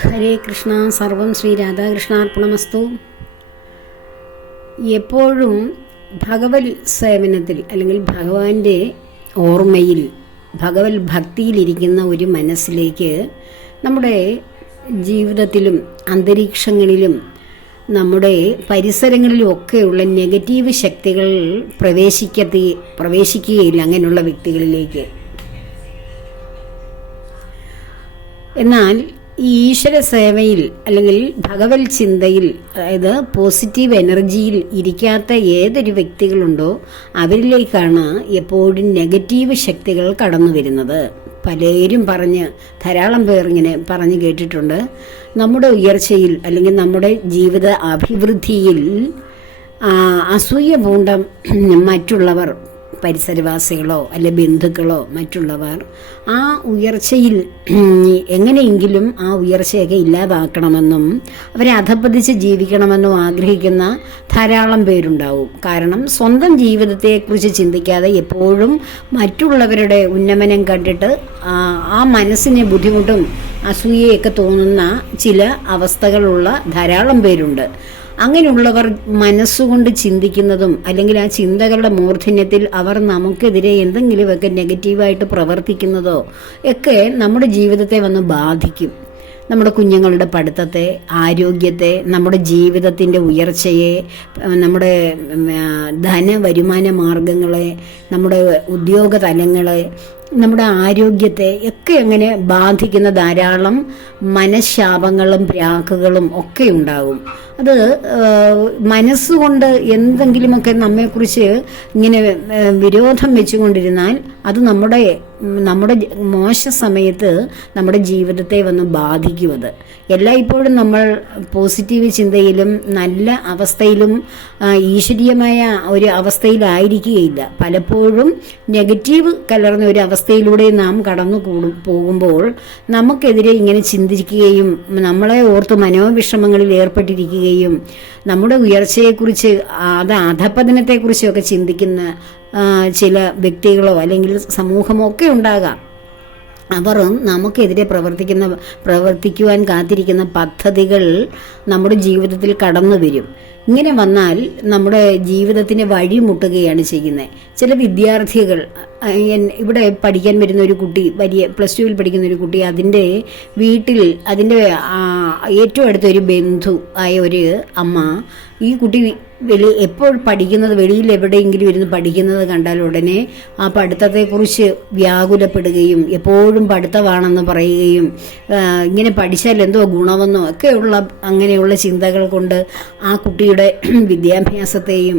ഹരേ കൃഷ്ണ സർവം ശ്രീ രാധാകൃഷ്ണാർപ്പണമസ്തു. എപ്പോഴും ഭഗവത് സേവനത്തിൽ അല്ലെങ്കിൽ ഭഗവാന്റെ ഓർമ്മയിൽ ഭഗവത് ഭക്തിയിലിരിക്കുന്ന ഒരു മനസ്സിലേക്ക് നമ്മുടെ ജീവിതത്തിലും അന്തരീക്ഷങ്ങളിലും നമ്മുടെ പരിസരങ്ങളിലും ഒക്കെയുള്ള നെഗറ്റീവ് ശക്തികൾ പ്രവേശിക്കത്തി പ്രവേശിക്കുകയില്ല അങ്ങനെയുള്ള വ്യക്തികളിലേക്ക്. എന്നാൽ ഈശ്വര സേവയിൽ അല്ലെങ്കിൽ ഭഗവത് ചിന്തയിൽ അതായത് പോസിറ്റീവ് എനർജിയിൽ ഇരിക്കാത്ത ഏതൊരു വ്യക്തികളുണ്ടോ അവരിലേക്കാണ് എപ്പോഴും നെഗറ്റീവ് ശക്തികൾ കടന്നു വരുന്നത്. പലരും പറഞ്ഞ് ധാരാളം പേർ ഇങ്ങനെ പറഞ്ഞു കേട്ടിട്ടുണ്ട്. നമ്മുടെ ഉയർച്ചയിൽ അല്ലെങ്കിൽ നമ്മുടെ ജീവിത അഭിവൃദ്ധിയിൽ അസൂയ പൂണ്ട മറ്റുള്ളവർ പരിസരവാസികളോ അല്ലെ ബന്ധുക്കളോ മറ്റുള്ളവർ ആ ഉയർച്ചയിൽ എങ്ങനെയെങ്കിലും ആ ഉയർച്ചയൊക്കെ ഇല്ലാതാക്കണമെന്നും അവരെ അധപ്പതിച്ച് ജീവിക്കണമെന്നും ആഗ്രഹിക്കുന്ന ധാരാളം പേരുണ്ടാവും. കാരണം സ്വന്തം ജീവിതത്തെക്കുറിച്ച് ചിന്തിക്കാതെ എപ്പോഴും മറ്റുള്ളവരുടെ ഉന്നമനം കണ്ടിട്ട് ആ മനസ്സിന് ബുദ്ധിമുട്ടും അസൂയയൊക്കെ തോന്നുന്ന ചില അവസ്ഥകളുള്ള ധാരാളം പേരുണ്ട്. അങ്ങനെയുള്ളവർ മനസ്സുകൊണ്ട് ചിന്തിക്കുന്നതും അല്ലെങ്കിൽ ആ ചിന്തകളുടെ മൂർധന്യത്തിൽ അവർ നമുക്കെതിരെ എന്തെങ്കിലുമൊക്കെ നെഗറ്റീവായിട്ട് പ്രവർത്തിക്കുന്നതോ ഒക്കെ നമ്മുടെ ജീവിതത്തെ വന്ന് ബാധിക്കും. നമ്മുടെ കുഞ്ഞുങ്ങളുടെ പഠിത്തത്തെ ആരോഗ്യത്തെ നമ്മുടെ ജീവിതത്തിന്റെ ഉയർച്ചയെ നമ്മുടെ ധന വരുമാന മാർഗങ്ങളെ നമ്മുടെ ഉദ്യോഗ തലങ്ങളെ നമ്മുടെ ആരോഗ്യത്തെ ഒക്കെ അങ്ങനെ ബാധിക്കുന്ന ധാരാളം മനഃശാപങ്ങളും പ്രാക്കുകളും ഒക്കെ ഉണ്ടാകും. അത് മനസ്സുകൊണ്ട് എന്തെങ്കിലുമൊക്കെ നമ്മെക്കുറിച്ച് ഇങ്ങനെ വിരോധം വെച്ചുകൊണ്ടിരുന്നാൽ അത് നമ്മുടെ നമ്മുടെ മോശ സമയത്ത് നമ്മുടെ ജീവിതത്തെ വന്ന് ബാധിക്കും അത്. എല്ലായ്പ്പോഴും നമ്മൾ പോസിറ്റീവ് ചിന്തയിലും നല്ല അവസ്ഥയിലും ഈശ്വരീയമായ ഒരു അവസ്ഥയിലായിരിക്കുകയില്ല. പലപ്പോഴും നെഗറ്റീവ് കലർന്ന ഒരു അവസ്ഥയിലൂടെ നാം കടന്നു പോകുമ്പോൾ നമുക്കെതിരെ ഇങ്ങനെ ചിന്തിക്കുകയും നമ്മളെ ഓർത്ത് മനോവിഷമങ്ങളിൽ ഏർപ്പെട്ടിരിക്കുകയും നമ്മുടെ ഉയർച്ചയെക്കുറിച്ച് അത് അധപ്പതനത്തെക്കുറിച്ചൊക്കെ ചിന്തിക്കുന്ന ചില വ്യക്തികളോ അല്ലെങ്കിൽ സമൂഹമോ ഒക്കെ ഉണ്ടാകാം. അവർ നമുക്കെതിരെ പ്രവർത്തിക്കുന്ന പ്രവർത്തിക്കുവാൻ കാത്തിരിക്കുന്ന പദ്ധതികൾ നമ്മുടെ ജീവിതത്തിൽ കടന്നു വരും. ഇങ്ങനെ വന്നാൽ നമ്മുടെ ജീവിതത്തിന് വഴിമുട്ടുകയാണ് ചെയ്യുന്നത്. ചില വിദ്യാർത്ഥികൾ ഇവിടെ പഠിക്കാൻ വരുന്ന ഒരു കുട്ടി വലിയ പ്ലസ് ടുവിൽ പഠിക്കുന്ന ഒരു കുട്ടി അതിന്റെ വീട്ടിൽ അതിന്റെ ഏറ്റവും അടുത്തൊരു ബന്ധു ആയ ഒരു അമ്മ ഈ കുട്ടി വെളി എപ്പോൾ പഠിക്കുന്നത് വെളിയിൽ എവിടെയെങ്കിലും ഇരുന്ന് പഠിക്കുന്നത് കണ്ടാൽ ഉടനെ ആ പഠിത്തത്തെക്കുറിച്ച് വ്യാകുലപ്പെടുകയും എപ്പോഴും പഠിത്തമാണെന്ന് പറയുകയും ഇങ്ങനെ പഠിച്ചാൽ എന്തോ ഗുണമെന്നോ ഒക്കെയുള്ള അങ്ങനെയുള്ള ചിന്തകൾ കൊണ്ട് ആ കുട്ടിയുടെ വിദ്യാഭ്യാസത്തെയും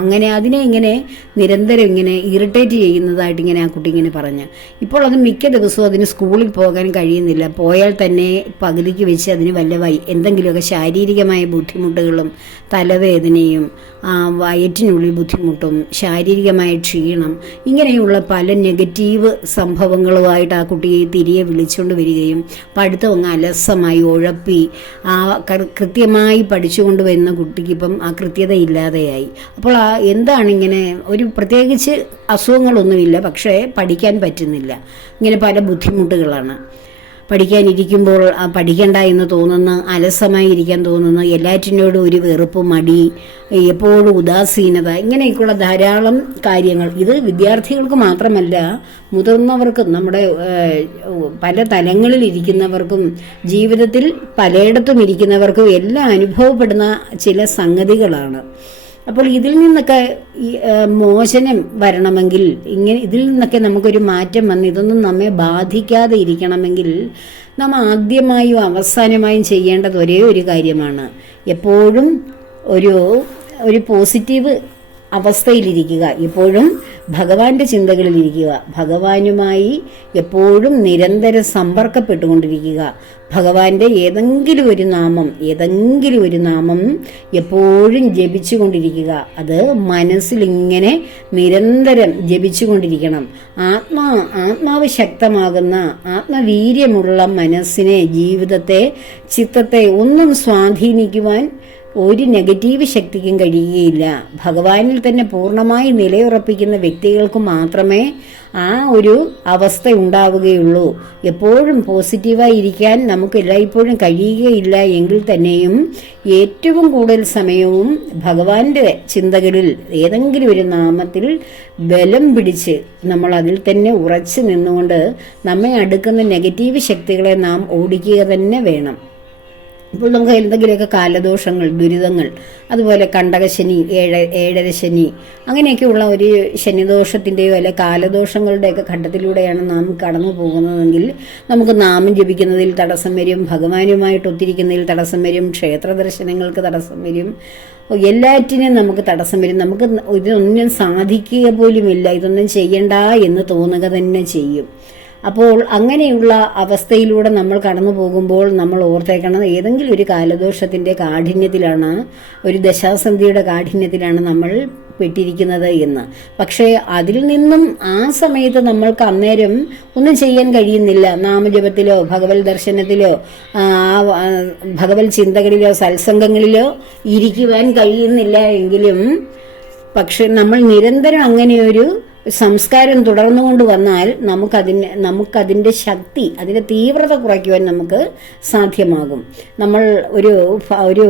അങ്ങനെ അതിനെ ഇങ്ങനെ നിരന്തരം ഇങ്ങനെ ഇറിറ്റേറ്റ് ചെയ്യുന്നതായിട്ട് ഇങ്ങനെ ആ കുട്ടി ഇങ്ങനെ പറഞ്ഞു. ഇപ്പോൾ അത് മിക്ക ദിവസവും അതിന് സ്കൂളിൽ പോകാൻ കഴിയുന്നില്ല. പോയാൽ തന്നെ പകുതിക്ക് വെച്ച് അതിന് വല്ല വൈ എന്തെങ്കിലുമൊക്കെ ശാരീരികമായ ബുദ്ധിമുട്ടുകളും തലവേദനയും വയറ്റിനുള്ളിൽ ബുദ്ധിമുട്ടും ശാരീരികമായ ക്ഷീണം ഇങ്ങനെയുള്ള പല നെഗറ്റീവ് സംഭവങ്ങളുമായിട്ട് ആ കുട്ടിയെ തിരികെ വിളിച്ചുകൊണ്ട് വരികയും പഠിത്തം അങ്ങ് അലസമായി ഉഴപ്പി ആ കൃത്യമായി പഠിച്ചുകൊണ്ട് വരുന്ന കുട്ടിക്ക് ഇപ്പം ആ കൃത്യത ഇല്ലാതെയായി. അപ്പോൾ ആ എന്താണ് ഇങ്ങനെ ഒരു പ്രത്യേകിച്ച് അസുഖങ്ങളൊന്നുമില്ല പക്ഷേ പഠിക്കാൻ പറ്റുന്നില്ല. ഇങ്ങനെ പല ബുദ്ധിമുട്ടുകളാണ്. പഠിക്കാനിരിക്കുമ്പോൾ പഠിക്കണ്ട എന്ന് തോന്നുന്നു അലസമായി ഇരിക്കാൻ തോന്നുന്നു എല്ലാറ്റിനോടും ഒരു വെറുപ്പ് മടി എപ്പോഴും ഉദാസീനത ഇങ്ങനെയൊക്കെയുള്ള ധാരാളം കാര്യങ്ങൾ. ഇത് വിദ്യാർത്ഥികൾക്ക് മാത്രമല്ല മുതിർന്നവർക്കും നമ്മുടെ പല തലങ്ങളിൽ ഇരിക്കുന്നവർക്കും ജീവിതത്തിൽ പലയിടത്തും ഇരിക്കുന്നവർക്കും എല്ലാം അനുഭവപ്പെടുന്ന ചില സംഗതികളാണ്. അപ്പോൾ ഇതിൽ നിന്നൊക്കെ ഈ മോചനം വരണമെങ്കിൽ ഇങ്ങനെ ഇതിൽ നിന്നൊക്കെ നമുക്കൊരു മാറ്റം വന്ന് ഇതൊന്നും നമ്മെ ബാധിക്കാതെ ഇരിക്കണമെങ്കിൽ നാം ആദ്യമായും അവസാനമായും ചെയ്യേണ്ടത് ഒരേ ഒരു കാര്യമാണ്. എപ്പോഴും ഒരു ഒരു പോസിറ്റീവ് അവസ്ഥയിലിരിക്കുക. എപ്പോഴും ഭഗവാന്റെ ചിന്തകളിലിരിക്കുക. ഭഗവാനുമായി എപ്പോഴും നിരന്തരം സമ്പർക്കപ്പെട്ടുകൊണ്ടിരിക്കുക. ഭഗവാന്റെ ഏതെങ്കിലും ഒരു നാമം ഏതെങ്കിലും ഒരു നാമം എപ്പോഴും ജപിച്ചുകൊണ്ടിരിക്കുക. അത് മനസ്സിലിങ്ങനെ നിരന്തരം ജപിച്ചുകൊണ്ടിരിക്കണം. ആത്മാ ആത്മാവ് ശക്തമാകുന്ന ആത്മവീര്യമുള്ള മനസ്സിനെ ജീവിതത്തെ ചിത്തത്തെ ഒന്നും സ്വാധീനിക്കുവാൻ ഒരു നെഗറ്റീവ് ശക്തിക്കും കഴിയുകയില്ല. ഭഗവാനിൽ തന്നെ പൂർണമായി നിലയുറപ്പിക്കുന്ന വ്യക്തികൾക്ക് മാത്രമേ ആ ഒരു അവസ്ഥ ഉണ്ടാവുകയുള്ളൂ. എപ്പോഴും പോസിറ്റീവായി ഇരിക്കാൻ നമുക്ക് എല്ലായ്പ്പോഴും കഴിയുകയില്ല എങ്കിൽ തന്നെയും ഏറ്റവും കൂടുതൽ സമയവും ഭഗവാന്റെ ചിന്തകളിൽ ഏതെങ്കിലും ഒരു നാമത്തിൽ ബലം പിടിച്ച് നമ്മൾ അതിൽ തന്നെ ഉറച്ചു നിന്നുകൊണ്ട് നമ്മെ അടുക്കുന്ന നെഗറ്റീവ് ശക്തികളെ നാം ഓടിക്കുക തന്നെ വേണം. ഇപ്പോൾ നമുക്ക് എന്തെങ്കിലുമൊക്കെ കാലദോഷങ്ങൾ ദുരിതങ്ങൾ അതുപോലെ കണ്ടകശനി ഏഴ ഏഴര ശനി അങ്ങനെയൊക്കെയുള്ള ഒരു ശനിദോഷത്തിന്റെയോ അല്ലെ കാലദോഷങ്ങളുടെയൊക്കെ ഘട്ടത്തിലൂടെയാണ് നാം കടന്നു പോകുന്നതെങ്കിൽ നമുക്ക് നാമം ജപിക്കുന്നതിൽ തടസ്സം വരും ഭഗവാനുമായിട്ട് ഒത്തിരിക്കുന്നതിൽ തടസ്സം വരും ക്ഷേത്ര ദർശനങ്ങൾക്ക് തടസ്സം വരും. എല്ലാറ്റിനും നമുക്ക് തടസ്സം വരും. നമുക്ക് ഇതൊന്നും സാധിക്കുക പോലുമില്ല. ഇതൊന്നും ചെയ്യണ്ട എന്ന് തോന്നുക തന്നെ ചെയ്യും. അപ്പോൾ അങ്ങനെയുള്ള അവസ്ഥയിലൂടെ നമ്മൾ കടന്നു പോകുമ്പോൾ നമ്മൾ ഓർത്തേക്കണം ഏതെങ്കിലും ഒരു കാലദോഷത്തിന്റെ കാഠിന്യത്തിലാണ് ഒരു ദശാസന്ധിയുടെ കാഠിന്യത്തിലാണ് നമ്മൾ പെട്ടിരിക്കുന്നത് എന്ന്. പക്ഷേ അതിൽ നിന്നും ആ സമയത്ത് നമ്മൾക്ക് അന്നേരം ഒന്നും ചെയ്യാൻ കഴിയുന്നില്ല. നാമജപത്തിലോ ഭഗവത് ദർശനത്തിലോ ഭഗവത് ചിന്തകളിലോ സത്സംഗങ്ങളിലോ ഇരിക്കുവാൻ കഴിയുന്നില്ല എങ്കിലും പക്ഷെ നമ്മൾ നിരന്തരം അങ്ങനെയൊരു സംസ്കാരം തുടർന്നുകൊണ്ട് വന്നാൽ നമുക്കതിന് നമുക്കതിന്റെ ശക്തി അതിന്റെ തീവ്രത കുറയ്ക്കുവാൻ നമുക്ക് സാധ്യമാകും. നമ്മൾ ഒരു ഒരു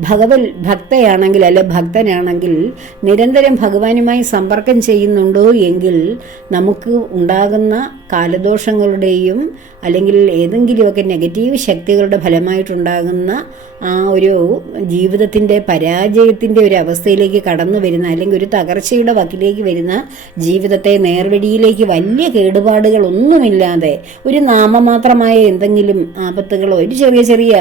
ഭഗവൽ ഭക്തയാണെങ്കിൽ അല്ലെ ഭക്തനാണെങ്കിൽ നിരന്തരം ഭഗവാനുമായി സമ്പർക്കം ചെയ്യുന്നുണ്ടോ എങ്കിൽ നമുക്ക് ഉണ്ടാകുന്ന കാലദോഷങ്ങളുടെയും അല്ലെങ്കിൽ ഏതെങ്കിലുമൊക്കെ നെഗറ്റീവ് ശക്തികളുടെ ഫലമായിട്ടുണ്ടാകുന്ന ആ ഒരു ജീവിതത്തിന്റെ പരാജയത്തിന്റെ ഒരു അവസ്ഥയിലേക്ക് കടന്നു വരുന്ന അല്ലെങ്കിൽ ഒരു തകർച്ചയുടെ വക്കിലേക്ക് വരുന്ന ജീവിതത്തെ നേർവഴിയിലേക്ക് വലിയ കേടുപാടുകളൊന്നുമില്ലാതെ ഒരു നാമമാത്രമായ എന്തെങ്കിലും ആപത്തുകളോ ഒരു ചെറിയ ചെറിയ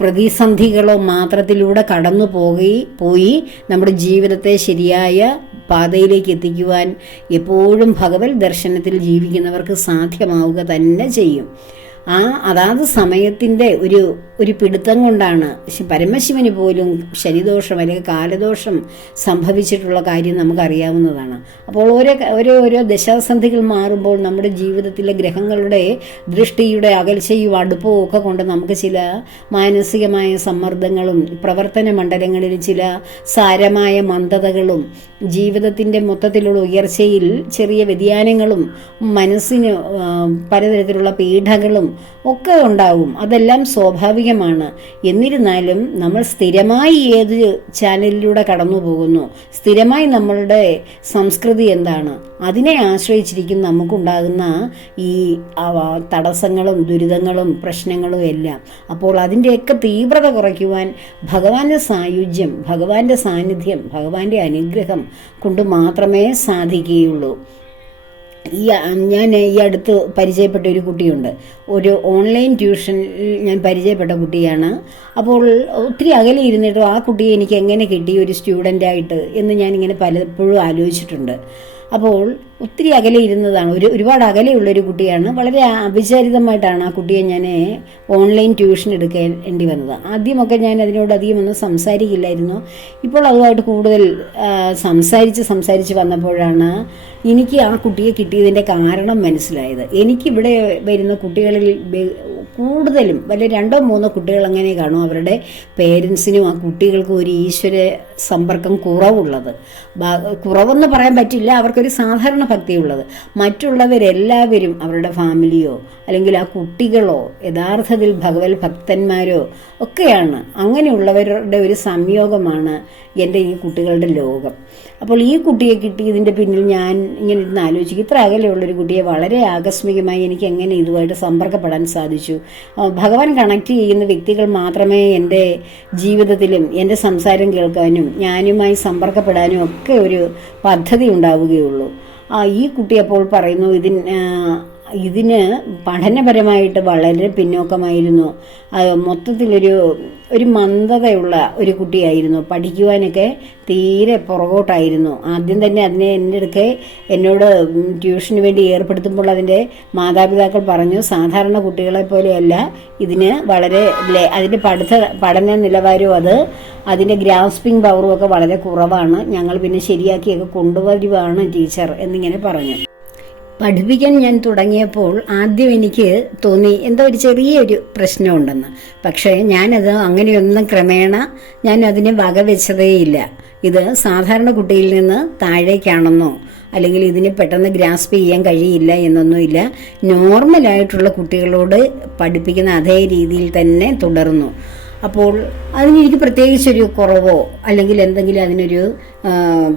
പ്രതിസന്ധികളോ മാത്രത്തിലൂടെ കടന്നു പോയി പോയി നമ്മുടെ ജീവിതത്തെ ശരിയായ പാതയിലേക്ക് എത്തിക്കുവാൻ എപ്പോഴും ഭഗവത് ദർശനത്തിൽ ജീവിക്കുന്നവർക്ക് സാധ്യമാവുക തന്നെ ചെയ്യും. ആ അതാത് സമയത്തിന്റെ ഒരു ഒരു പിടുത്തം കൊണ്ടാണ് പരമശിവന് പോലും ശനിദോഷം അല്ലെങ്കിൽ കാലദോഷം സംഭവിച്ചിട്ടുള്ള കാര്യം നമുക്കറിയാവുന്നതാണ്. അപ്പോൾ ഓരോ ഓരോ ഓരോ ദശാസന്ധികൾ മാറുമ്പോൾ നമ്മുടെ ജീവിതത്തിലെ ഗ്രഹങ്ങളുടെ ദൃഷ്ടിയുടെ അകൽച്ചയും അടുപ്പവും ഒക്കെ കൊണ്ട് നമുക്ക് ചില മാനസികമായ സമ്മർദ്ദങ്ങളും പ്രവർത്തന മണ്ഡലങ്ങളിൽ ചില സാരമായ മന്ദതകളും ജീവിതത്തിന്റെ മൊത്തത്തിലുള്ള ഉയർച്ചയിൽ ചെറിയ വ്യതിയാനങ്ങളും മനസ്സിന് പലതരത്തിലുള്ള പീഡകളും ഒക്കെ ഉണ്ടാവും. അതെല്ലാം സ്വാഭാവികമാണ്. എന്നിരുന്നാലും നമ്മൾ സ്ഥിരമായി ഏത് ചാനലിലൂടെ കടന്നു പോകുന്നു സ്ഥിരമായി നമ്മളുടെ സംസ്കൃതി എന്താണ്? അതിനെ ആശ്രയിച്ചിരിക്കും നമുക്കുണ്ടാകുന്ന ഈ തടസ്സങ്ങളും ദുരിതങ്ങളും പ്രശ്നങ്ങളും എല്ലാം. അപ്പോൾ അതിന്റെയൊക്കെ തീവ്രത കുറയ്ക്കുവാൻ ഭഗവാന്റെ സായുജ്യം ഭഗവാന്റെ സാന്നിധ്യം ഭഗവാന്റെ അനുഗ്രഹം കൊണ്ട് മാത്രമേ സാധിക്കുകയുള്ളൂ. ഈ ഞാൻ ഈ അടുത്ത് പരിചയപ്പെട്ട ഒരു കുട്ടിയുണ്ട്. ഒരു ഓൺലൈൻ ട്യൂഷൻ ഞാൻ പരിചയപ്പെട്ട കുട്ടിയാണ്. അപ്പോൾ ഒത്തിരി അകലെ ഇരുന്നിട്ടും ആ കുട്ടിയെ എനിക്ക് എങ്ങനെ കിട്ടി ഒരു സ്റ്റുഡന്റായിട്ട് എന്ന് ഞാനിങ്ങനെ പലപ്പോഴും ആലോചിച്ചിട്ടുണ്ട്. അപ്പോൾ ഒത്തിരി അകലെ ഇരുന്നതാണ്. ഒരു ഒരുപാട് അകലെയുള്ളൊരു കുട്ടിയാണ്. വളരെ അവിചാരിതമായിട്ടാണ് ആ കുട്ടിയെ ഞാൻ ഓൺലൈൻ ട്യൂഷൻ എടുക്കേണ്ടി വന്നത്. ആദ്യമൊക്കെ ഞാൻ അതിനോട് അധികം ഒന്നും സംസാരിക്കില്ലായിരുന്നു. ഇപ്പോൾ അതുമായിട്ട് കൂടുതൽ സംസാരിച്ച് സംസാരിച്ച് വന്നപ്പോഴാണ് എനിക്ക് ആ കുട്ടിയെ കിട്ടിയതിന്റെ കാരണം മനസ്സിലായത്. എനിക്കിവിടെ വരുന്ന കുട്ടികളിൽ കൂടുതലും വല്ല രണ്ടോ മൂന്നോ കുട്ടികൾ അങ്ങനെ കാണും? അവരുടെ പേരൻസിനും ആ കുട്ടികൾക്കും ഒരു ഈശ്വര സമ്പർക്കം കുറവുള്ളത്. കുറവെന്ന് പറയാൻ പറ്റില്ല അവർക്കൊരു സാധാരണ ഭക്തിയുള്ളത്. മറ്റുള്ളവരെല്ലാവരും അവരുടെ ഫാമിലിയോ അല്ലെങ്കിൽ ആ കുട്ടികളോ യഥാർത്ഥത്തിൽ ഭഗവത് ഭക്തന്മാരോ ഒക്കെയാണ്. അങ്ങനെയുള്ളവരുടെ ഒരു സംയോഗമാണ് എന്റെ ഈ കുട്ടികളുടെ ലോകം. അപ്പോൾ ഈ കുട്ടിയെ കിട്ടിയതിന്റെ പിന്നിൽ ഞാൻ ഇങ്ങനെ ഇരുന്ന് ആലോചിക്കും. ഇത്ര അകലെയുള്ളൊരു കുട്ടിയെ വളരെ ആകസ്മികമായി എനിക്ക് എങ്ങനെ ഇതുമായിട്ട് സമ്പർക്കപ്പെടാൻ സാധിച്ചു? ഭഗവാൻ കണക്ട് ചെയ്യുന്ന വ്യക്തികൾ മാത്രമേ എന്റെ ജീവിതത്തിലും എന്റെ സംസാരം കേൾക്കാനും ഞാനുമായി സമ്പർക്കപ്പെടാനും ഒക്കെ ഒരു പദ്ധതി ഉണ്ടാവുകയുള്ളൂ. ഈ കുട്ടി അപ്പോൾ പറയുന്നു ഇതിന് ഇതിന് പഠനപരമായിട്ട് വളരെ പിന്നോക്കമായിരുന്നു. മൊത്തത്തിലൊരു ഒരു മന്ദതയുള്ള ഒരു കുട്ടിയായിരുന്നു. പഠിക്കുവാനൊക്കെ തീരെ പുറകോട്ടായിരുന്നു. ആദ്യം തന്നെ അതിനെ എന്റെ അടുക്കെ എന്നോട് ട്യൂഷന് വേണ്ടി ഏർപ്പെടുത്തുമ്പോൾ അതിന്റെ മാതാപിതാക്കൾ പറഞ്ഞു സാധാരണ കുട്ടികളെ പോലെയല്ല. ഇതിന് വളരെ അതിന്റെ പഠിത്ത പഠന നിലവാരവും അത് അതിന്റെ ഗ്രാസ്പിംഗ് പവറും ഒക്കെ വളരെ കുറവാണ്. ഞങ്ങൾ പിന്നെ ശരിയാക്കിയൊക്കെ കൊണ്ടുവരുവാണ് ടീച്ചർ എന്നിങ്ങനെ പറഞ്ഞു. പഠിപ്പിക്കാൻ ഞാൻ തുടങ്ങിയപ്പോൾ ആദ്യം എനിക്ക് തോന്നി എന്തോ ഒരു ചെറിയൊരു പ്രശ്നമുണ്ടെന്ന്. പക്ഷേ ഞാനത് അങ്ങനെയൊന്നും ക്രമേണ ഞാൻ അതിനെ വകവെച്ചതേയില്ല ഇത് സാധാരണ കുട്ടിയിൽ നിന്ന് താഴേക്കാണെന്നോ അല്ലെങ്കിൽ ഇതിനെ പെട്ടെന്ന് ഗ്രാസ്പ് ചെയ്യാൻ കഴിയില്ല എന്നൊന്നുമില്ല നോർമലായിട്ടുള്ള കുട്ടികളോട് പഠിപ്പിക്കുന്ന അതേ രീതിയിൽ തന്നെ തുടർന്നു. അപ്പോൾ അതിന് എനിക്ക് പ്രത്യേകിച്ചൊരു കുറവോ അല്ലെങ്കിൽ എന്തെങ്കിലും അതിനൊരു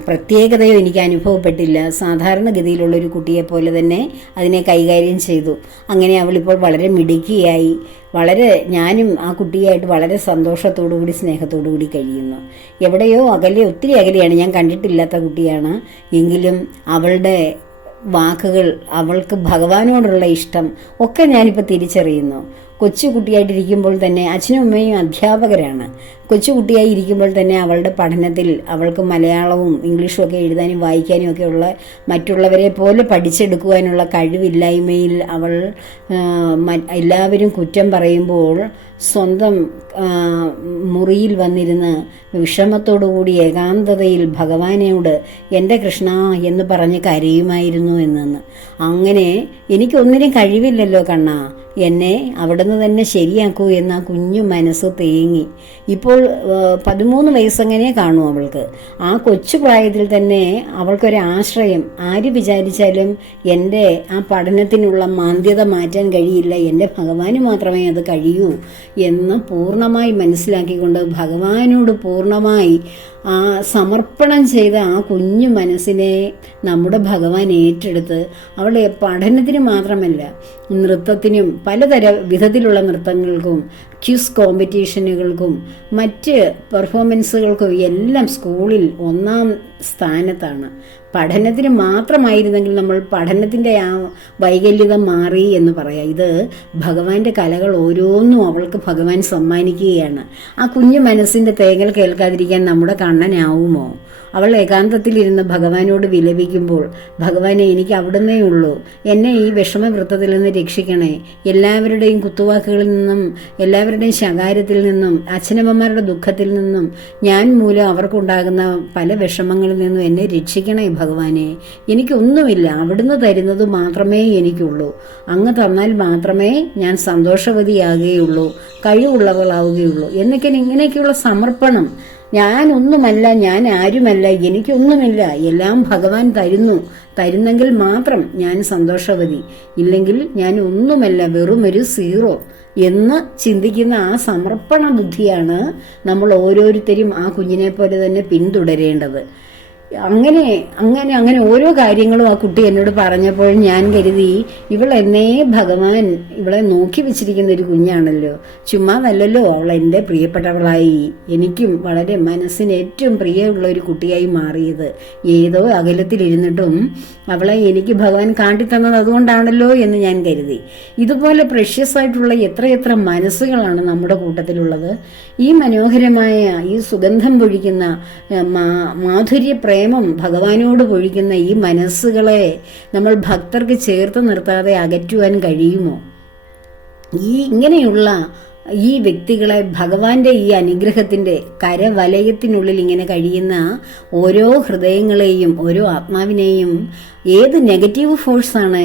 പ്രത്യേകതയോ എനിക്ക് അനുഭവപ്പെട്ടില്ല. സാധാരണഗതിയിലുള്ളൊരു കുട്ടിയെ പോലെ തന്നെ അതിനെ കൈകാര്യം ചെയ്തു. അങ്ങനെ അവളിപ്പോൾ വളരെ മിടുക്കിയായി. വളരെ ഞാനും ആ കുട്ടിയായിട്ട് വളരെ സന്തോഷത്തോടു കൂടി സ്നേഹത്തോടു കൂടി കഴിയുന്നു. എവിടെയോ അകലെ ഒത്തിരി അകലെയാണ്. ഞാൻ കണ്ടിട്ടില്ലാത്ത കുട്ടിയാണ്. എങ്കിലും അവളുടെ വാക്കുകൾ അവൾക്ക് ഭഗവാനോടുള്ള ഇഷ്ടം ഒക്കെ ഞാനിപ്പോൾ തിരിച്ചറിയുന്നു. കൊച്ചു കുട്ടിയായിട്ടിരിക്കുമ്പോൾ തന്നെ അച്ഛനും അമ്മയും അധ്യാപകരാണ്. കൊച്ചു കുട്ടിയായി ഇരിക്കുമ്പോൾ തന്നെ അവളുടെ പഠനത്തിൽ അവൾക്ക് മലയാളവും ഇംഗ്ലീഷും ഒക്കെ എഴുതാനും വായിക്കാനും ഒക്കെ ഉള്ള മറ്റുള്ളവരെ പോലെ പഠിച്ചെടുക്കുവാനുള്ള കഴിവില്ലായ്മയിൽ അവൾ എല്ലാവരും കുറ്റം പറയുമ്പോൾ സ്വന്തം മുറിയിൽ വന്നിരുന്ന് വിഷമത്തോടുകൂടി ഏകാന്തതയിൽ ഭഗവാനോട് എന്റെ കൃഷ്ണ എന്ന് പറഞ്ഞ് കരയുമായിരുന്നു എന്നെന്ന്. അങ്ങനെ എനിക്കൊന്നിനും കഴിവില്ലല്ലോ കണ്ണ. എന്നെ അവിടുന്ന് തന്നെ ശരിയാക്കൂ എന്ന കുഞ്ഞു മനസ്സ് തേങ്ങി. ഇപ്പോൾ പതിമൂന്ന് വയസ്സങ്ങനെ കാണും അവൾക്ക്. ആ കൊച്ചു പ്രായത്തിൽ തന്നെ അവൾക്കൊരു ആശ്രയം. ആര് വിചാരിച്ചാലും എന്റെ ആ പഠനത്തിനുള്ള മാന്ദ്യത മാറ്റാൻ കഴിയില്ല. എന്റെ ഭഗവാന് മാത്രമേ അത് കഴിയൂ എന്ന് പൂർണമായി മനസ്സിലാക്കിക്കൊണ്ട് ഭഗവാനോട് പൂർണമായി ആ സമർപ്പണം ചെയ്ത ആ കുഞ്ഞു മനസ്സിനെ നമ്മുടെ ഭഗവാൻ ഏറ്റെടുത്ത് അവളെ പഠനത്തിന് മാത്രമല്ല നൃത്തത്തിനും പലതര വിധത്തിലുള്ള നൃത്തങ്ങൾക്കും ക്യൂസ് കോമ്പറ്റീഷനുകൾക്കും മറ്റ് പെർഫോമൻസുകൾക്കും എല്ലാം സ്കൂളിൽ ഒന്നാം സ്ഥാനത്താണ്. പഠനത്തിന് മാത്രമായിരുന്നെങ്കിൽ നമ്മൾ പഠനത്തിന്റെ ആ വൈകല്യത മാറി എന്ന് പറയാം. ഇത് ഭഗവാന്റെ കലകൾ ഓരോന്നും അവൾക്ക് ഭഗവാൻ സമ്മാനിക്കുകയാണ്. ആ കുഞ്ഞു മനസ്സിന്റെ തേങ്ങൽ കേൾക്കാതിരിക്കാൻ നമ്മുടെ കണ്ണനാവുമോ? അവൾ ഏകാന്തത്തിലിരുന്ന് ഭഗവാനോട് വിലപിക്കുമ്പോൾ ഭഗവാനെ എനിക്ക് അവിടുന്നേ ഉള്ളൂ. എന്നെ ഈ വിഷമവൃത്തത്തിൽ നിന്ന് രക്ഷിക്കണേ. എല്ലാവരുടെയും കുത്തുവാക്കുകളിൽ നിന്നും എല്ലാവരുടെയും ശകാരത്തിൽ നിന്നും അച്ഛനമ്മമാരുടെ ദുഃഖത്തിൽ നിന്നും ഞാൻ മൂലം അവർക്കുണ്ടാകുന്ന പല വിഷമങ്ങളിൽ നിന്നും എന്നെ രക്ഷിക്കണേ ഭഗവാനെ. എനിക്കൊന്നുമില്ല. അവിടുന്ന് തരുന്നത് മാത്രമേ എനിക്കുള്ളൂ. അങ്ങ് തന്നാൽ മാത്രമേ ഞാൻ സന്തോഷവതിയാകുകയുള്ളൂ കഴിവുള്ളവളാവുകയുള്ളൂ. എന്നൊക്കെ ഇങ്ങനെയൊക്കെയുള്ള സമർപ്പണം. ഞാനൊന്നുമല്ല ഞാൻ ആരുമല്ല എനിക്കൊന്നുമില്ല. എല്ലാം ഭഗവാൻ തരുന്നു. തരുന്നെങ്കിൽ മാത്രം ഞാൻ സന്തോഷവതി. ഇല്ലെങ്കിൽ ഞാൻ ഒന്നുമല്ല വെറും ഒരു സീറോ എന്ന് ചിന്തിക്കുന്ന ആ സമർപ്പണ ബുദ്ധിയാണ് നമ്മൾ ഓരോരുത്തരും ആ കുഞ്ഞിനെ പോലെ തന്നെ പിന്തുടരേണ്ടത്. അങ്ങനെ അങ്ങനെ അങ്ങനെ ഓരോ കാര്യങ്ങളും ആ കുട്ടി എന്നോട് പറഞ്ഞപ്പോൾ ഞാൻ കരുതി ഇവൾ എന്നേ ഭഗവാൻ ഇവളെ നോക്കി വെച്ചിരിക്കുന്ന ഒരു കുഞ്ഞാണല്ലോ. ചുമ്മാതല്ലല്ലോ അവൾ എന്റെ പ്രിയപ്പെട്ടവളായി. എനിക്കും വളരെ മനസ്സിന് ഏറ്റവും പ്രിയമുള്ള ഒരു കുട്ടിയായി മാറിയത്. ഏതോ അകലത്തിലിരുന്നിട്ടും അവളെ എനിക്ക് ഭഗവാൻ കാട്ടിത്തന്നത് അതുകൊണ്ടാണല്ലോ എന്ന് ഞാൻ കരുതി. ഇതുപോലെ പ്രഷ്യസ് ആയിട്ടുള്ള എത്രയെത്ര മനസ്സുകളാണ് നമ്മുടെ കൂട്ടത്തിലുള്ളത്. ഈ മനോഹരമായ ഈ സുഗന്ധം പൊഴിക്കുന്ന മാധുര്യ ഭഗവാനോട് പൊഴിക്കുന്ന ഈ മനസ്സുകളെ നമ്മൾ ഭക്തർക്ക് ചേർത്ത് നിർത്താതെ അകറ്റുവാൻ കഴിയുമോ? ഈ ഇങ്ങനെയുള്ള ഈ വ്യക്തികളെ ഭഗവാന്റെ ഈ അനുഗ്രഹത്തിന്റെ കരവലയത്തിനുള്ളിൽ ഇങ്ങനെ കഴിയുന്ന ഓരോ ഹൃദയങ്ങളെയും ഓരോ ആത്മാവിനെയും ഏത് നെഗറ്റീവ് ഫോഴ്സാണ്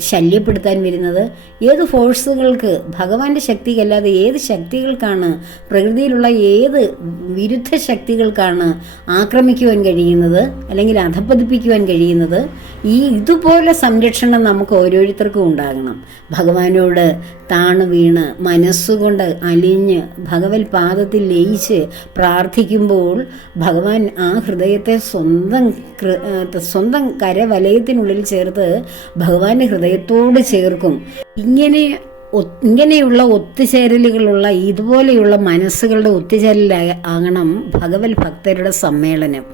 ശല്യപ്പെടുത്താൻ വരുന്നത്? ഏത് ഫോഴ്സുകൾക്ക്? ഭഗവാന്റെ ശക്തിക്കല്ലാതെ ഏത് ശക്തികൾക്കാണ്? പ്രകൃതിയിലുള്ള ഏത് വിരുദ്ധ ശക്തികൾക്കാണ് ആക്രമിക്കുവാൻ കഴിയുന്നത്? അല്ലെങ്കിൽ അധപ്പതിപ്പിക്കുവാൻ കഴിയുന്നത്? ഈ ഇതുപോലെ സംരക്ഷണം നമുക്ക് ഓരോരുത്തർക്കും ഉണ്ടാകണം. ഭഗവാനോട് താണു വീണ് മനസ്സുകൊണ്ട് അലിഞ്ഞ് ഭഗവത് പാദത്തിൽ ലയിച്ച് പ്രാർത്ഥിക്കുമ്പോൾ ഭഗവാൻ ആ ഹൃദയത്തെ സ്വന്തം സ്വന്തം കരവലയത്തിനുള്ളിൽ ചേർത്ത് ഭഗവാന്റെ ഹൃദയത്തോട് ചേർക്കും. ഇങ്ങനെ ഇങ്ങനെയുള്ള ഒത്തുചേരലുകളുള്ള ഇതുപോലെയുള്ള മനസ്സുകളുടെ ഒത്തുചേരൽ ആകണം ഭഗവത് ഭക്തരുടെ സമ്മേളനം.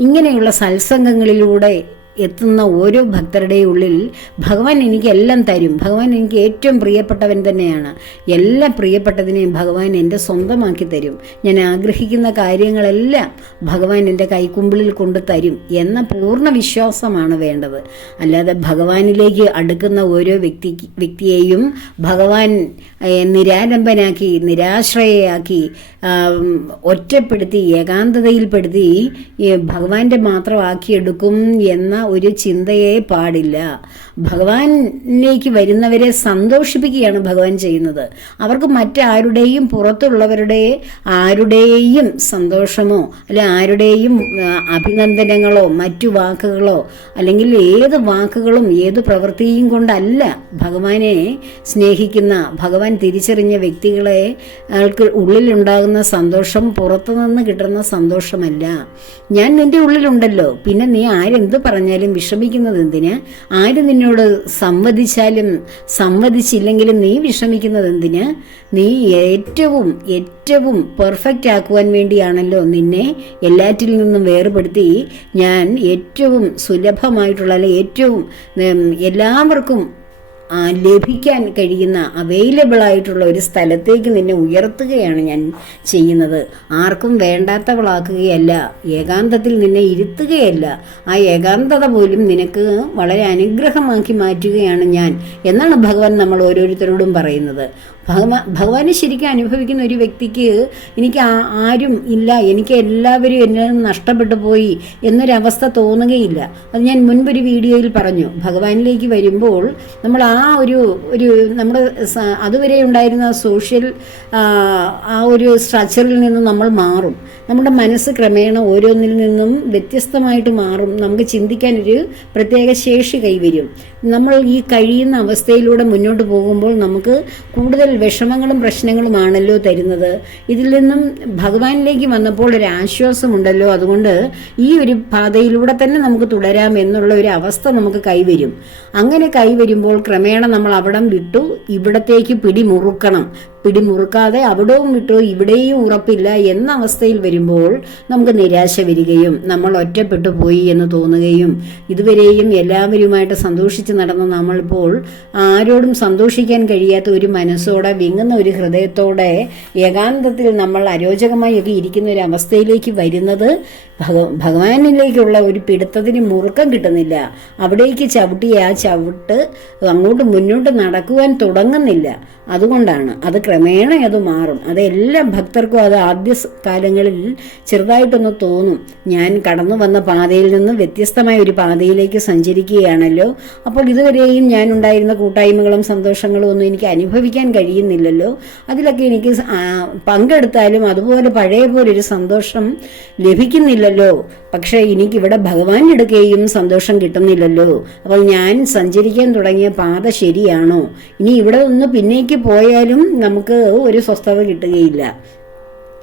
ഇങ്ങനെയുള്ള സത്സംഗങ്ങളിലൂടെ എത്തുന്ന ഓരോ ഭക്തരുടെയും ഉള്ളിൽ ഭഗവാൻ എനിക്ക് എല്ലാം തരും. ഭഗവാൻ എനിക്ക് ഏറ്റവും പ്രിയപ്പെട്ടവൻ തന്നെയാണ്. എല്ലാ പ്രിയപ്പെട്ടതിനെയും ഭഗവാൻ എന്റെ സ്വന്തമാക്കി തരും. ഞാൻ ആഗ്രഹിക്കുന്ന കാര്യങ്ങളെല്ലാം ഭഗവാൻ എന്റെ കൈക്കുമ്പിളിൽ കൊണ്ട് തരും എന്ന പൂർണ വിശ്വാസമാണ് വേണ്ടത്. അല്ലാതെ ഭഗവാനിലേക്ക് അടുക്കുന്ന ഓരോ വ്യക്തി വ്യക്തിയെയും ഭഗവാൻ നിരാലംബനാക്കി നിരാശ്രയയാക്കി ഒറ്റപ്പെടുത്തി ഏകാന്തതയിൽപ്പെടുത്തി ഭഗവാന്റെ മാത്രമാക്കിയെടുക്കും എന്ന ഒരു ചിന്തയേ പാടില്ല. ഭഗവാനിലേക്ക് വരുന്നവരെ സന്തോഷിപ്പിക്കുകയാണ് ഭഗവാൻ ചെയ്യുന്നത്. അവർക്ക് മറ്റാരുടെയും പുറത്തുള്ളവരുടെ ആരുടെയും സന്തോഷമോ അല്ലെ ആരുടെയും അഭിനന്ദനങ്ങളോ മറ്റു വാക്കുകളോ അല്ലെങ്കിൽ ഏത് വാക്കുകളും ഏത് പ്രവൃത്തിയും കൊണ്ടല്ല ഭഗവാനെ സ്നേഹിക്കുന്ന ഭഗവാൻ തിരിച്ചറിഞ്ഞ വ്യക്തികളെ ആൾക്ക് ഉള്ളിലുണ്ടാകുന്ന സന്തോഷം പുറത്തുനിന്ന് കിട്ടുന്ന സന്തോഷമല്ല. ഞാൻ നിന്റെ ഉള്ളിലുണ്ടല്ലോ. പിന്നെ നീ ആരെന്ത് പറഞ്ഞാലും വിഷമിക്കുന്നത് എന്തിന്? ആര് നിന്നോട് സംവദിച്ചാലും സംവദിച്ചില്ലെങ്കിലും നീ വിഷമിക്കുന്നത് എന്തിന് നീ ഏറ്റവും ഏറ്റവും പെർഫെക്റ്റ് ആക്കുവാൻ വേണ്ടിയാണല്ലോ നിന്നെ എല്ലാറ്റിൽ നിന്നും വേർപെടുത്തി ഞാൻ ഏറ്റവും സുലഭമായിട്ടുള്ള അല്ലെ ഏറ്റവും എല്ലാവർക്കും ലഭിക്കാൻ കഴിയുന്ന അവൈലബിൾ ആയിട്ടുള്ള ഒരു സ്ഥലത്തേക്ക് നിന്നെ ഉയർത്തുകയാണ് ഞാൻ ചെയ്യുന്നത്. ആർക്കും വേണ്ടാത്തവളാക്കുകയല്ല. ഏകാന്തത്തിൽ നിന്നെ ഇരുത്തുകയല്ല. ആ ഏകാന്തത പോലും നിനക്ക് വളരെ അനുഗ്രഹമാക്കി മാറ്റുകയാണ് ഞാൻ എന്നാണ് ഭഗവാൻ നമ്മൾ ഓരോരുത്തരോടും പറയുന്നത്. ഭഗവാ ഭഗവാനെ ശരിക്കും അനുഭവിക്കുന്ന ഒരു വ്യക്തിക്ക് എനിക്ക് ആരും ഇല്ല. എനിക്ക് എല്ലാവരും എന്നെ നഷ്ടപ്പെട്ടു പോയി എന്നൊരവസ്ഥ തോന്നുകയില്ല. അത് ഞാൻ മുൻപൊരു വീഡിയോയിൽ പറഞ്ഞു. ഭഗവാനിലേക്ക് വരുമ്പോൾ നമ്മൾ ആ ഒരു ഒരു നമ്മുടെ അതുവരെ ഉണ്ടായിരുന്ന സോഷ്യൽ ആ, ആ ഒരു സ്ട്രക്ചറിൽ നിന്ന് നമ്മൾ മാറും. നമ്മുടെ മനസ്സ് ക്രമേണ ഓരോന്നിൽ നിന്നും വ്യത്യസ്തമായിട്ട് മാറും. നമുക്ക് ചിന്തിക്കാൻ ഒരു പ്രത്യേക ശേഷി കൈവരും. നമ്മൾ ഈ കഴിയുന്ന അവസ്ഥയിലൂടെ മുന്നോട്ട് പോകുമ്പോൾ നമുക്ക് കൂടുതൽ വിഷമങ്ങളും പ്രശ്നങ്ങളുമാണല്ലോ തരുന്നത്. ഇതിൽ നിന്നും ഭഗവാനിലേക്ക് വന്നപ്പോൾ ഒരു ആശ്വാസമുണ്ടല്ലോ. അതുകൊണ്ട് ഈ ഒരു പാതയിലൂടെ തന്നെ നമുക്ക് തുടരാം എന്നുള്ള ഒരു അവസ്ഥ നമുക്ക് കൈവരും. അങ്ങനെ കൈവരുമ്പോൾ ക്രമേണ നമ്മൾ അവിടം വിട്ടു ഇവിടത്തേക്ക് പിടിമുറുക്കണം. പിടിമുറുക്കാതെ അവിടവും വിട്ടു ഇവിടെയും ഉറപ്പില്ല എന്ന അവസ്ഥയിൽ വരുമ്പോൾ നമുക്ക് നിരാശ വരികയും നമ്മൾ ഒറ്റപ്പെട്ടു പോയി എന്ന് തോന്നുകയും ഇതുവരെയും എല്ലാവരുമായിട്ട് സന്തോഷിച്ച് നടന്ന നമ്മളിപ്പോൾ ആരോടും സന്തോഷിക്കാൻ കഴിയാത്ത ഒരു മനസ്സോടെ വിങ്ങുന്ന ഒരു ഹൃദയത്തോടെ ഏകാന്തത്തിൽ നമ്മൾ അരോചകമായി ഒക്കെ ഇരിക്കുന്ന ഒരു അവസ്ഥയിലേക്ക് വരുന്നത് ഭഗ ഭഗവാനിലേക്കുള്ള ഒരു പിടുത്തത്തിന് മുറുക്കം കിട്ടുന്നില്ല. അവിടേക്ക് ചവിട്ടി ആ ചവിട്ട് അങ്ങോട്ട് മുന്നോട്ട് നടക്കുവാൻ തുടങ്ങുന്നില്ല. അതുകൊണ്ടാണ് അത് ക്രമേണ അത് മാറും. അത് ഭക്തർക്കും അത് ആദ്യ കാലങ്ങളിൽ ചെറുതായിട്ടൊന്ന് തോന്നും. ഞാൻ കടന്നു വന്ന പാതയിൽ നിന്ന് വ്യത്യസ്തമായ ഒരു പാതയിലേക്ക് സഞ്ചരിക്കുകയാണല്ലോ. അപ്പോൾ ഇതുവരെയും ഞാൻ ഉണ്ടായിരുന്ന കൂട്ടായ്മകളും സന്തോഷങ്ങളും ഒന്നും എനിക്ക് അനുഭവിക്കാൻ കഴിയുന്നില്ലല്ലോ. അതിലൊക്കെ എനിക്ക് പങ്കെടുത്താലും അതുപോലെ പഴയ പോലെ ഒരു സന്തോഷം ലഭിക്കുന്നില്ലല്ലോ. പക്ഷേ എനിക്കിവിടെ ഭഗവാൻ എടുക്കുകയും സന്തോഷം കിട്ടുന്നില്ലല്ലോ. അപ്പോൾ ഞാൻ സഞ്ചരിക്കാൻ തുടങ്ങിയ പാത ശരിയാണോ? ഇനി ഇവിടെ ഒന്ന് പിന്നേക്ക് പോയാലും നമുക്ക് ഒരു സ്വസ്ഥത കിട്ടുകയില്ല.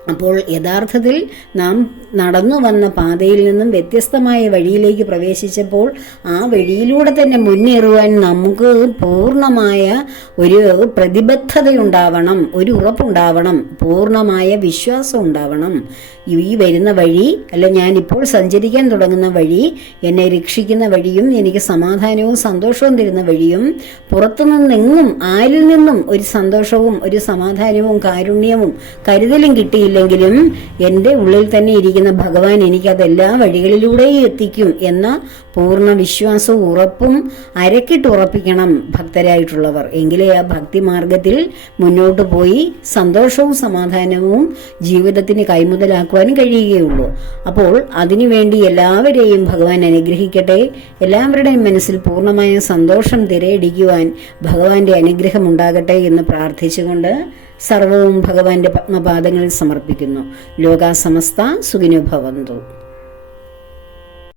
അപ്പോൾ യഥാർത്ഥത്തിൽ നാം നടന്നു വന്ന പാതയിൽ നിന്നും വ്യത്യസ്തമായ വഴിയിലേക്ക് പ്രവേശിച്ചപ്പോൾ ആ വഴിയിലൂടെ തന്നെ മുന്നേറുവാൻ നമുക്ക് പൂർണമായ ഒരു പ്രതിബദ്ധതയുണ്ടാവണം ഒരു ഉറപ്പുണ്ടാവണം പൂർണമായ വിശ്വാസം ഉണ്ടാവണം. ഈ വരുന്ന വഴി അല്ല ഞാൻ ഇപ്പോൾ സഞ്ചരിക്കാൻ തുടങ്ങുന്ന വഴി എന്നെ രക്ഷിക്കുന്ന വഴിയും എനിക്ക് സമാധാനവും സന്തോഷവും തരുന്ന വഴിയും പുറത്തുനിന്നെങ്ങും ആരിൽ നിന്നും ഒരു സന്തോഷവും ഒരു സമാധാനവും കാരുണ്യവും കരുതലും കിട്ടിയില്ലെങ്കിലും എന്റെ ഉള്ളിൽ തന്നെ ഇരിക്കുന്ന ഭഗവാൻ എനിക്കത് എല്ലാ വഴികളിലൂടെയും എത്തിക്കും എന്ന പൂർണ വിശ്വാസവും ഉറപ്പും അരക്കിട്ട് ഉറപ്പിക്കണം ഭക്തരായിട്ടുള്ളവർ. എങ്കിലേ ആ ഭക്തി മാർഗത്തിൽ മുന്നോട്ട് പോയി സന്തോഷവും സമാധാനവും ജീവിതത്തിന് കൈമുതലാക്കുവാനും കഴിയുകയുള്ളൂ. അപ്പോൾ അതിനുവേണ്ടി എല്ലാവരെയും ഭഗവാൻ അനുഗ്രഹിക്കട്ടെ. എല്ലാവരുടെയും മനസ്സിൽ പൂർണമായ സന്തോഷം തിരയടിക്കുവാൻ ഭഗവാന്റെ അനുഗ്രഹം ഉണ്ടാകട്ടെ എന്ന് പ്രാർത്ഥിച്ചുകൊണ്ട് സർവവും ഭഗവാന്റെ പത്മപാദങ്ങളിൽ സമർപ്പിക്കുന്നു. ലോകാസമസ്ത സുഖിനോ ഭവന്തു.